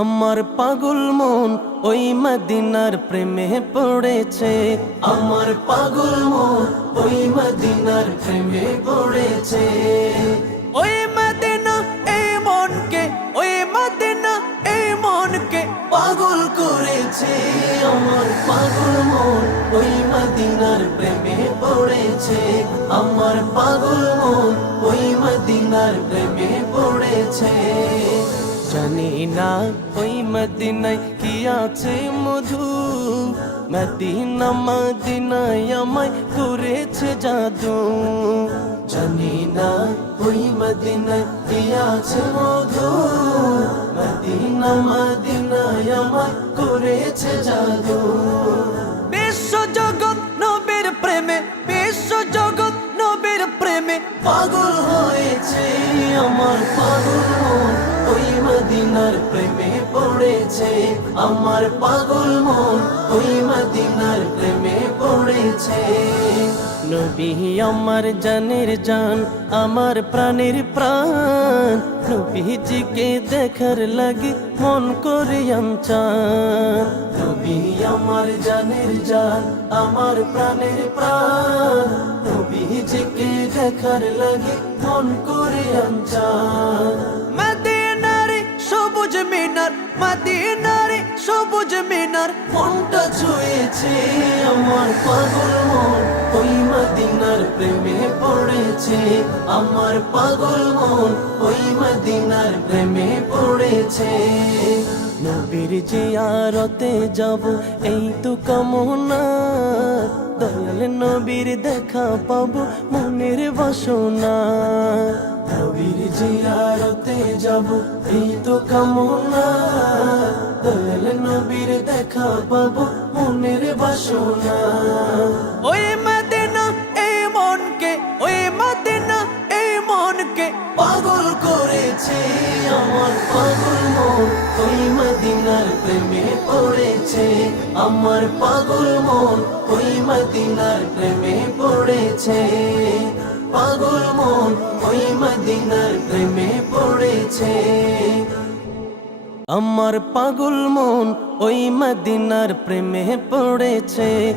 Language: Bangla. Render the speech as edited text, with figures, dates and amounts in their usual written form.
আমার পাগল মন ওই মদিনার প্রেমে পড়েছে। আমার পাগল মন ওই মদিনার প্রেমে পড়েছে। ওই মদিনা এই মনকে, ওই মদিনা এই মনকে পাগল করেছে। আমার পাগল মন ওই মদিনার প্রেমে পড়েছে। আমার পাগল মন ওই মদিনার প্রেমে পড়েছে। জানি না ওই মদিনায় কি আছে মধু, মদিনা মদিনায় আমায় করেছে জাদু। জানি না ওই মদিনায় কি আছে মধু, মদিনা মদিনায় আমায় করেছে জাদু। বিশ্ব জগৎ নবীর প্রেমে, বিশ্ব জগৎ নবীর প্রেমে পাগল হয়েছে। আমার পাগল মন ওই মদিনার প্রেমে পড়েছে। আমার পাগল মন ওই মদিনার প্রেমে পড়েছে। নবী আমার জানের জান, আমার প্রাণের প্রাণ, নবীজিকে দেখার লাগি মন করে চান। নবী আমার জানের জান, আমার প্রাণের প্রাণ, নবীজিকে দেখার লাগি মন করে চান। মদিনারে সবুজ মিনার, মদিনারে সবুজ মিনার মনটা ছুঁয়েছে। আমার পাগল মন ওই মদিনার প্রেমে পড়েছে। আমার পাগল মন ওই মদিনার প্রেমে পড়েছে। নবীর জিয়ারতে যাব এই তো কামনা, দয়াল নবীর দেখা পাবো মনের বাসনা। নবীর জিয়ারতে যাব এই তো কামনা, দয়াল নবীর দেখা পাবো মনের বাসনা। ওই মদিনা এই মনকে, ওই মদিনা এই মনকে পাগল করেছে। আমার পাগল মন ওই মদিনার প্রেমে পড়েছে। আমার পাগল মন ওই মদিনার প্রেমে পড়েছে। পাগল মন ওই মদিনার প্রেমে পড়েছে। আমার পাগল মন ওই মদিনার প্রেমে পড়েছে।